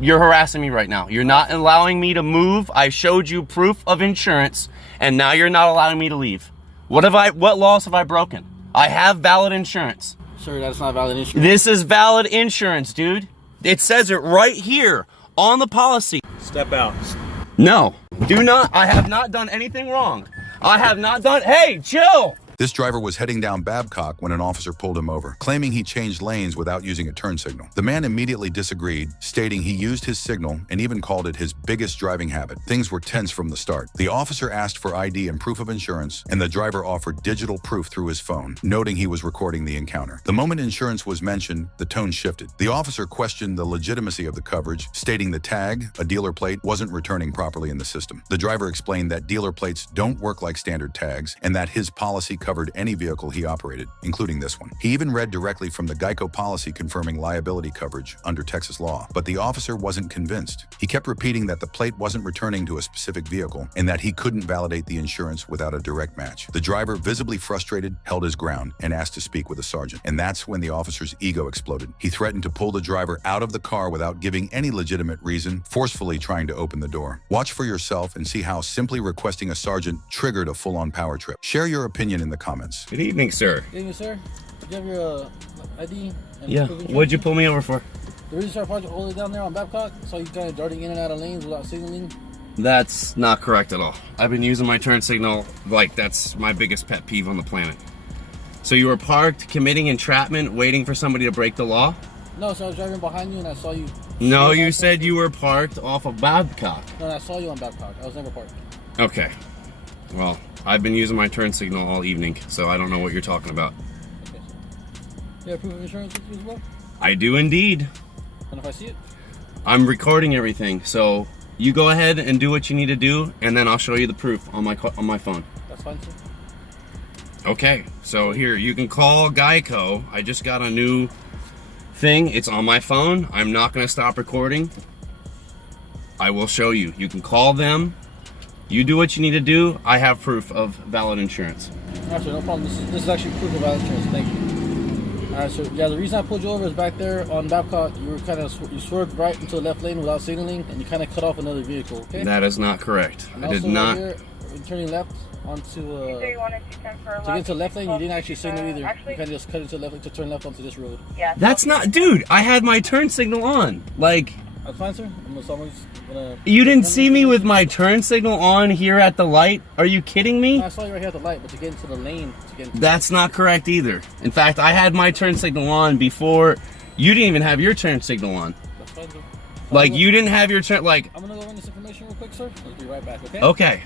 You're harassing me right now. You're not allowing me to move. I showed you proof of insurance, and now you're not allowing me to leave. What laws have I broken? I have valid insurance. Sir, that's not valid insurance. This is valid insurance, dude. It says it right here on the policy. Step out. No, do not. I have not done anything wrong. I have not done. Hey, chill. This driver was heading down Babcock when an officer pulled him over, claiming he changed lanes without using a turn signal. The man immediately disagreed, stating he used his signal and even called it his biggest driving habit. Things were tense from the start. The officer asked for ID and proof of insurance, and the driver offered digital proof through his phone, noting he was recording the encounter. The moment insurance was mentioned, the tone shifted. The officer questioned the legitimacy of the coverage, stating the tag, a dealer plate, wasn't returning properly in the system. The driver explained that dealer plates don't work like standard tags, and that his policy covered any vehicle he operated, including this one. He even read directly from the Geico policy confirming liability coverage under Texas law, but the officer wasn't convinced. He kept repeating that the plate wasn't returning to a specific vehicle and that he couldn't validate the insurance without a direct match. The driver, visibly frustrated, held his ground and asked to speak with a sergeant. And that's when the officer's ego exploded. He threatened to pull the driver out of the car without giving any legitimate reason, forcefully trying to open the door. Watch for yourself and see how simply requesting a sergeant triggered a full-on power trip. Share your opinion in the comments. Good evening, sir. Good evening, sir. Do you have your ID? Yeah. What'd you pull me over for? The reason I parked all the way down there on Babcock, saw you kind of darting in and out of lanes without signaling. That's not correct at all. I've been using my turn signal like that's my biggest pet peeve on the planet. So you were parked, committing entrapment, waiting for somebody to break the law? No, so I was driving behind you and I saw you. No, you said you were parked off of Babcock. No, I saw you on Babcock. I was never parked. Okay. Well, I've been using my turn signal all evening, so I don't know what you're talking about. Okay, so. You have proof of insurance with you as well? I do indeed. And if I see it? I'm recording everything, so you go ahead and do what you need to do, and then I'll show you the proof on my phone. That's fine, sir. Okay, so here, you can call Geico. I just got a new thing. It's on my phone. I'm not going to stop recording. I will show you. You can call them. You do what you need to do. I have proof of valid insurance. Alright, sir, no problem. This is actually proof of valid insurance. Thank you. Alright, so yeah, the reason I pulled you over is back there on Babcock. You were you swerved right into the left lane without signaling, and you kind of cut off another vehicle. Okay. That is not correct. And I did also not. Here, turning left onto to get to the left lane, you didn't actually signal either. You kind of just cut into the left lane to turn left onto this road. Yeah. That's not, dude. I had my turn signal on. Like. That's fine, sir. You didn't see me with my turn signal on here at the light? Are you kidding me? I saw you right here at the light, but to get into the lane. That's not correct either. In fact, I had my turn signal on before. You didn't even have your turn signal on. That's fine, sir. Like, you didn't have your turn, like... I'm gonna go run this information real quick, sir. I'll be right back, okay? Okay.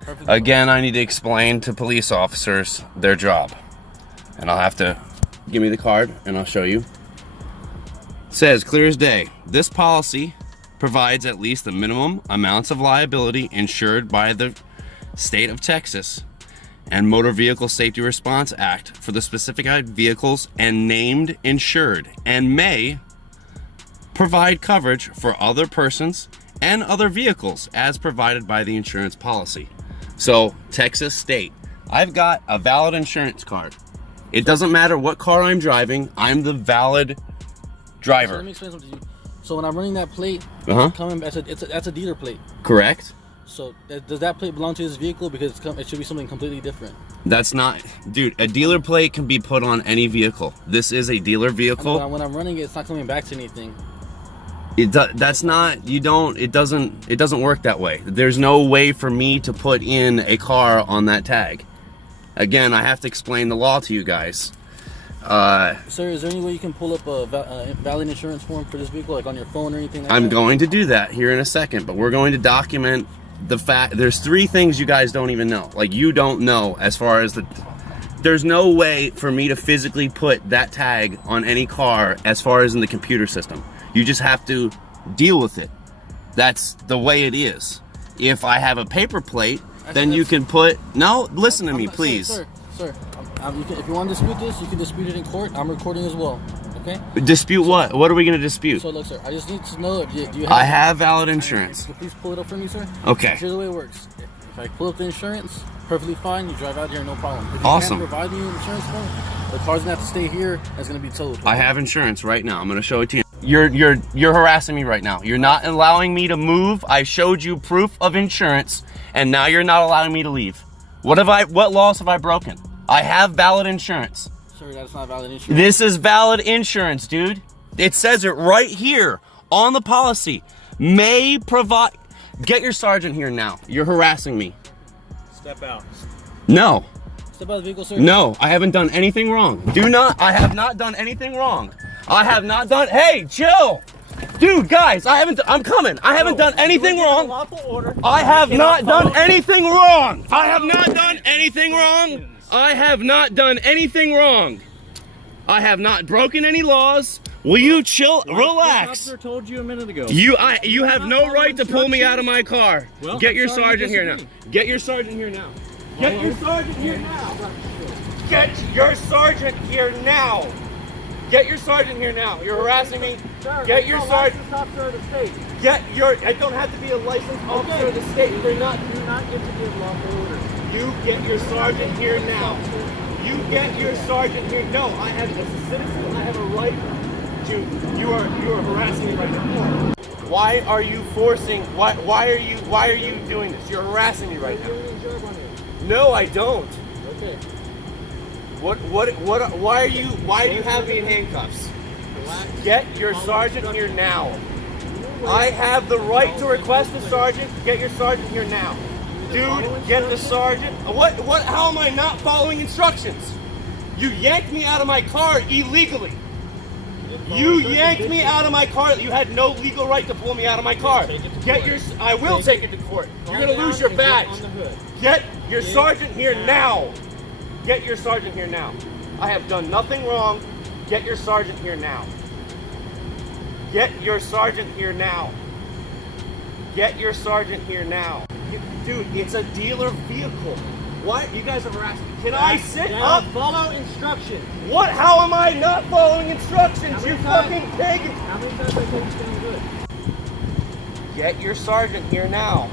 Perfect. Again, I need to explain to police officers their job. And I'll have to... Give me the card, and I'll show you. It says, clear as day, this policy provides at least the minimum amounts of liability insured by the state of Texas and Motor Vehicle Safety Response Act for the specified vehicles and named insured, and may provide coverage for other persons and other vehicles as provided by the insurance policy. So, Texas state, I've got a valid insurance card. It doesn't matter what car I'm driving, I'm the valid driver. So let me explain something to you. So when I'm running that plate, that's a dealer plate. Correct. So does that plate belong to this vehicle? Because it should be something completely different. That's not, dude. A dealer plate can be put on any vehicle. This is a dealer vehicle. When I'm running it, it's not coming back to anything. That's not. You don't. It doesn't work that way. There's no way for me to put in a car on that tag. Again, I have to explain the law to you guys. Sir, is there any way you can pull up a valid insurance form for this vehicle, like on your phone or anything like that? I'm going to do that here in a second, but we're going to document the fact. There's 3 things you guys don't even know. Like, you don't know as far as there's no way for me to physically put that tag on any car as far as in the computer system. You just have to deal with it. That's the way it is. If I have a paper plate, then you can put, no, listen to me, please. Sir, if you want to dispute this, you can dispute it in court. I'm recording as well, okay? Dispute what? What are we going to dispute? So look, sir, I just need to know if do you have... I have valid insurance. Please pull it up for me, sir. Okay. Here's the way it works. If I pull up the insurance, perfectly fine. You drive out here, no problem. If you Awesome. can't provide me an insurance form, the car's going to have to stay here and it's going to be towed. Okay? I have insurance right now. I'm going to show it to you. You're harassing me right now. You're not allowing me to move. I showed you proof of insurance, and now you're not allowing me to leave. What laws have I broken? I have valid insurance. Sir, that's not valid insurance. This is valid insurance, dude. It says it right here on the policy. May provide. Get your sergeant here now. You're harassing me. Step out. No. Step out of the vehicle, sir. No, I haven't done anything wrong. I have not done anything wrong. I have not done, hey, chill. Dude, guys, I'm coming. I haven't done anything wrong. I have not done anything wrong. I have not done anything wrong. I have not done anything wrong. I have not broken any laws. Will you chill? Relax. The officer told you a minute ago. You have no right to pull me out of my car. Well, Get your sergeant here now. Get your sergeant here now. Get your sergeant here now. Get your sergeant here now. Get your sergeant here now. You're harassing me. Get your sergeant. I don't have to be a licensed officer of the state. You're not get to give lawful orders. You get your sergeant here now. You get your sergeant here. No, I have, as a citizen, I have a right to. You are harassing me right now. Why are you forcing? Why are you doing this? You're harassing me right now. No, I don't. Okay. Why do you have me in handcuffs? Get your sergeant here now. I have the right to request the sergeant. Get your sergeant here now. Dude, get the sergeant. How am I not following instructions? You yanked me out of my car illegally. You yanked me out of my car. You had no legal right to pull me out of my car. I will take it to court. You're gonna lose your badge. Get your sergeant here now. Get your sergeant here now. I have done nothing wrong. Get your sergeant here now. Get your sergeant here now. Get your sergeant here now. Dude, it's a dealer vehicle. What? You guys have harassed me. Can I sit up? Follow instructions. What? How am I not following instructions, you fucking pig? How many times have I told you stand good? Get your sergeant here now.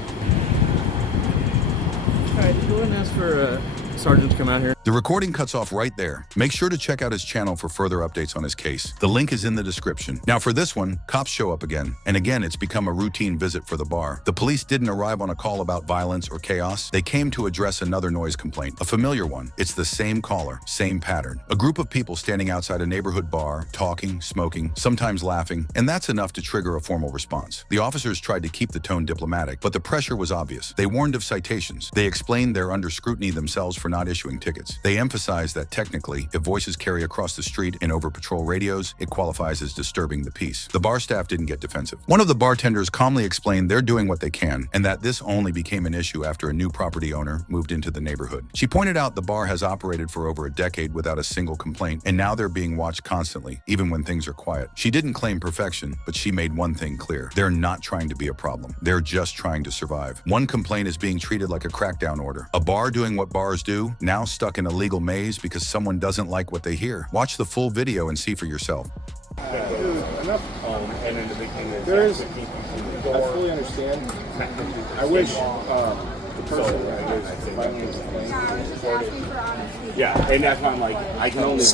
Alright, go ahead and ask for sergeant to come out here. The recording cuts off right there. Make sure to check out his channel for further updates on his case. The link is in the description. Now for this one, cops show up again. And again, it's become a routine visit for the bar. The police didn't arrive on a call about violence or chaos. They came to address another noise complaint, a familiar one. It's the same caller, same pattern. A group of people standing outside a neighborhood bar, talking, smoking, sometimes laughing, and that's enough to trigger a formal response. The officers tried to keep the tone diplomatic, but the pressure was obvious. They warned of citations. They explained they're under scrutiny themselves for not issuing tickets. They emphasized that technically, if voices carry across the street and over patrol radios, it qualifies as disturbing the peace. The bar staff didn't get defensive. One of the bartenders calmly explained they're doing what they can, and that this only became an issue after a new property owner moved into the neighborhood. She pointed out the bar has operated for over a decade without a single complaint, and now they're being watched constantly, even when things are quiet. She didn't claim perfection, but she made one thing clear. They're not trying to be a problem. They're just trying to survive. One complaint is being treated like a crackdown order. A bar doing what bars do, now stuck in a legal maze because someone doesn't like what they hear. Watch the full video and see for yourself. And then the big thing is I fully understand. I wish the person that is filing this claim. Yeah, and that's why I'm like, I can only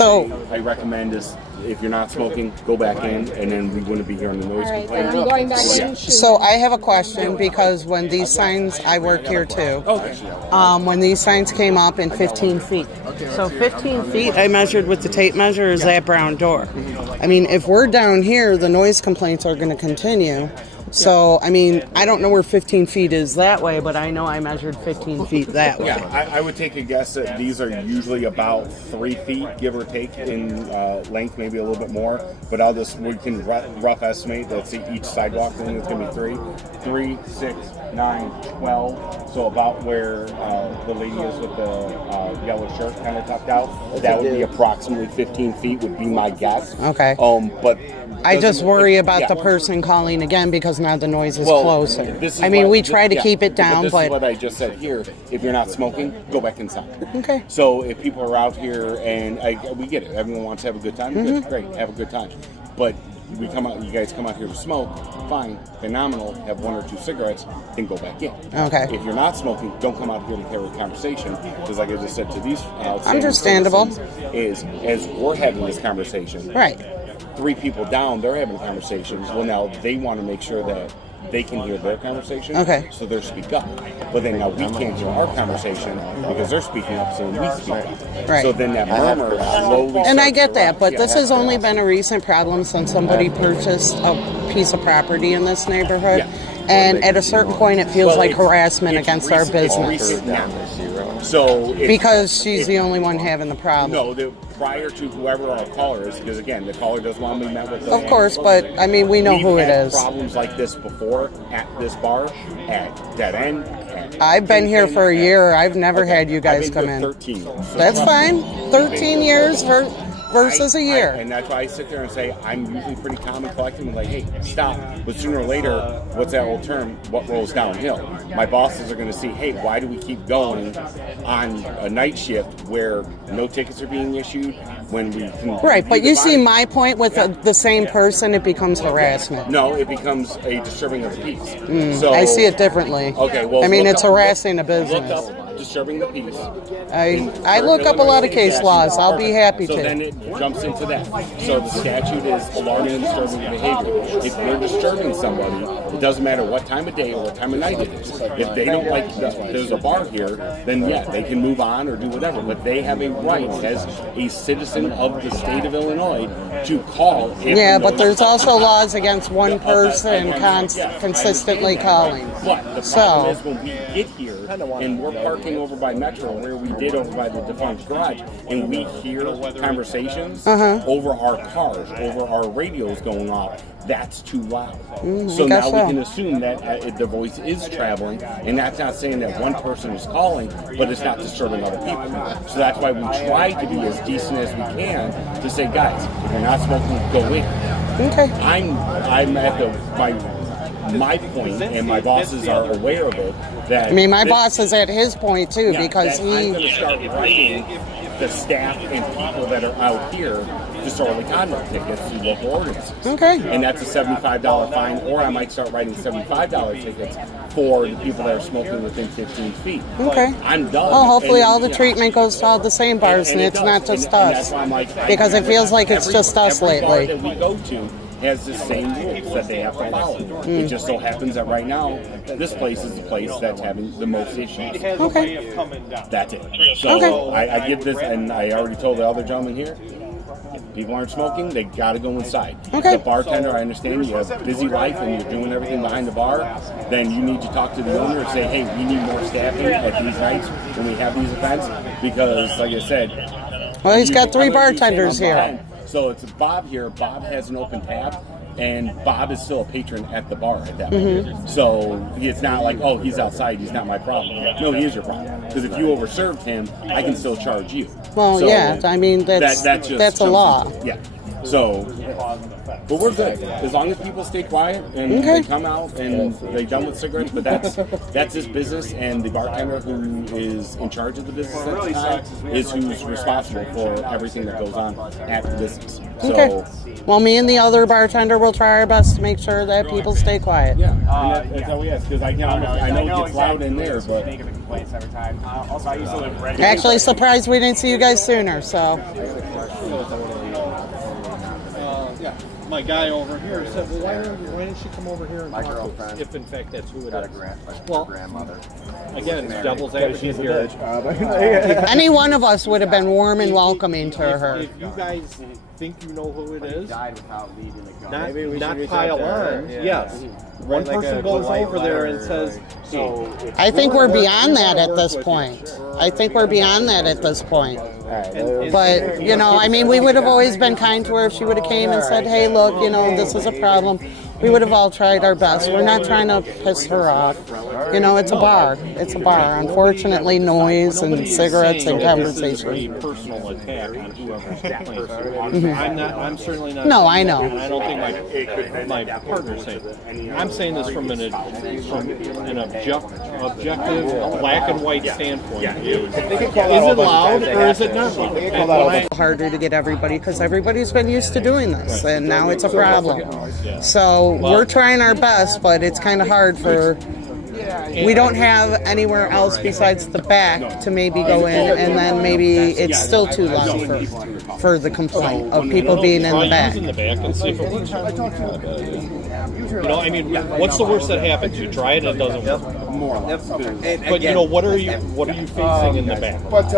I recommend is if you're not smoking, go back in, and then we wouldn't be hearing the noise complaint. I'm going back in. So I have a question because when these signs, I work here too. When these signs came up in 15 feet. So 15 feet, I measured with the tape measure, is that brown door. I mean, if we're down here, the noise complaints are going to continue. So, I mean, I don't know where 15 feet is that way, but I know I measured 15 feet that way. Yeah, I would take a guess that these are usually about 3 feet, give or take, in length, maybe a little bit more. But we can rough estimate that each sidewalk thing is going to be 3, 6, 9, 12. So about where the lady is with the yellow shirt kind of tucked out, that would be approximately 15 feet would be my guess. Okay. But I just worry about the person calling again because now the noise is closer. We try to keep it down, but this is what I just said here. If you're not smoking, go back inside. Okay. So if people are out here and we get it, everyone wants to have a good time. Good, great, have a good time. But you guys come out here to smoke, fine, phenomenal, have 1 or 2 cigarettes, then go back in. Okay. If you're not smoking, don't come out here to carry a conversation, because like I just said to these understandable is as we're having this conversation, right, 3 people down, they're having conversations. Well, now they want to make sure that they can hear their conversation. Okay. So they're speak up. But then now we can't hear our conversation because they're speaking up, so we speak up. Right. So then that murmur slowly. And I starts get to that, rise. but Yeah. this has only been a recent problem since somebody purchased a piece of property in this neighborhood. Yeah. And at a certain point, it feels Well, like it's- harassment it's against our recent- it's business. recent now. So it's- Because she's the it- only one having the problem. No, prior to whoever our caller is, because again, the caller doesn't want to be met with. Of course, but I mean, we know We've who it had is. Problems like this before at this bar, at Dead End. I've been here for a year. I've never had you guys I've been come here in. 13 years. So That's trust me. fine. 13 years versus a year. And that's why I sit there and say I'm usually pretty calm and collected and like, hey, stop. But sooner or later, what's that old term? What rolls downhill? My bosses are going to see, hey, why do we keep going on a night shift where no tickets are being issued when we can? Right, but you see my point with the same person, it becomes harassment. No, it becomes a disturbing of the peace. So I see it differently. Okay, well, I mean, look it's up- harassing a Look business. up disturbing the peace. I look up a lot of case laws. I'll be happy So to. then it jumps into that. So the statute is alarming and disturbing behavior. If you're disturbing somebody, it doesn't matter what time of day or what time of night it is. If they don't like there's a bar here, then yeah, they can move on or do whatever. But they have a right as a citizen of the state of Illinois to call. if Yeah, they but know- there's also laws against one person consistently calling. But the So- problem is when we get here and we're parking over by Metro, where we did over by the defunct garage, and we hear conversations over our cars, over our radios going off, that's too loud. So I now guess we so. can assume that the voice is traveling, and that's not saying that one person is calling, but it's not disturbing other people. So that's why we try to be as decent as we can to say, guys, if you're not smoking, go in. Okay. I'm at my point, and my bosses are aware of it. That I mean, my boss is at his point too, yeah, because that I'm going he. to start writing the staff and people that are out here disorderly conduct tickets through local ordinances. Okay. And that's a $75 fine, or I might start writing $75 tickets for the people that are smoking within 15 feet. Okay. I'm done. Well, hopefully And, all the yeah. treatment goes to all the same bars, and it it's does. not just And that's us. why I'm like, Because it feels like it's just us every bar lately. that we go to has the same rules that they have to follow. It just so happens that right now, this place is the place that's having the most issues. Okay. That's it. So Okay. I give this, and I already told the other gentleman here, if people aren't smoking, they got to go inside. Okay. The bartender, I understand you have a busy life and you're doing everything behind the bar, then you need to talk to the owner and say, hey, we need more staffing at these nights when we have these events, because like I said, Well, he's got I'm 3 gonna be saying bartenders I'm here. behind. So it's Bob here. Bob has an open tab, and Bob is still a patron at the bar at that moment. So it's not like, oh, he's outside, he's not my problem. No, he is your problem. Because if you overserved him, I can still charge you. Well, So yeah, I mean, that's just a law. Yeah. So, but we're good as long as people stay quiet and Okay. they come out and they're done with cigarettes. But that's his business, and the bartender who is in charge of the business at the time is who's responsible for everything that goes on at the business. So, Okay. Well, me and the other bartender will try our best to make sure that people stay quiet. yeah, and that's how we ask, because I know it gets loud in there, but Actually, surprised we didn't see you guys sooner. So, Yeah, my guy over here said, well, why didn't she come over here and talk to us? If in fact that's who it is. Well, again, devil's advocate here. any one of us would have been warm and welcoming to her. If you guys think you know who it is, not should reach pile out to her, on. yeah. Yes. One Like a person goes polite over there letter and says, I think we're beyond that at this point. I think we're beyond that at this point. But, you know, I mean, we would have always been kind to her if she would have came and said, hey, look, you know, this is a problem. We would have all tried our best. We're not trying to piss her off. You know, it's a bar. It's a bar. Unfortunately, noise and cigarettes and conversation. a personal attack on whoever's complaining. I'm certainly not. No, saying I know. that, and I don't think my partner's saying that. I'm saying this from an objective, black and white standpoint. Is it loud or is it not loud? And when I- Harder to get everybody because everybody's been used to doing this, and now it's a problem. So we're trying our best, but it's kind of hard for we don't have anywhere else besides the back to maybe go in, and then maybe it's still too loud for the complaint of people being in the back. In the back and see if it works. You know, I mean, what's the worst that happens? You try it and it doesn't work. But you know, what are you facing in the back? But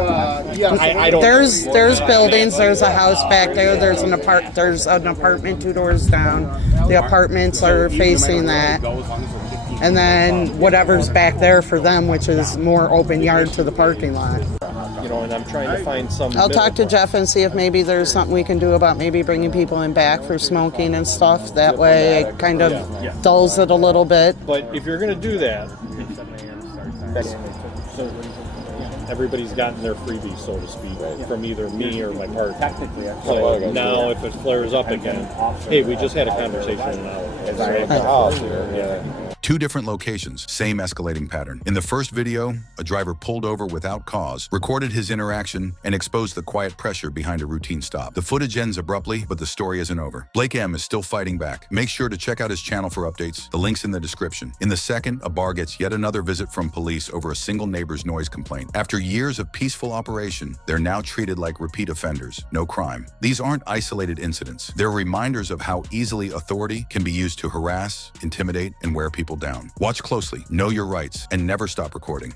yeah, I don't. There's buildings. There's a house back there. There's an apartment 2 doors down. The apartments are facing that, and then whatever's back there for them, which is more open yard to the parking lot. You know, and I'm trying to find some. I'll talk to Jeff and see if maybe there's something we can do about maybe bringing people in back for smoking and stuff. That way, it kind of dulls it a little bit. But if you're going to do that, everybody's gotten their freebie, so to speak, from either me or my partner. So now, if it flares up again, hey, we just had a conversation an hour ago. 2 different locations, same escalating pattern. In the first video, a driver pulled over without cause, recorded his interaction, and exposed the quiet pressure behind a routine stop. The footage ends abruptly, but the story isn't over. Blake M is still fighting back. Make sure to check out his channel for updates. The link's in the description. In the second, a bar gets yet another visit from police over a single neighbor's noise complaint. After years of peaceful operation, they're now treated like repeat offenders. No crime. These aren't isolated incidents. They're reminders of how easily authority can be used to harass, intimidate, and wear people down. Watch closely, know your rights, and never stop recording.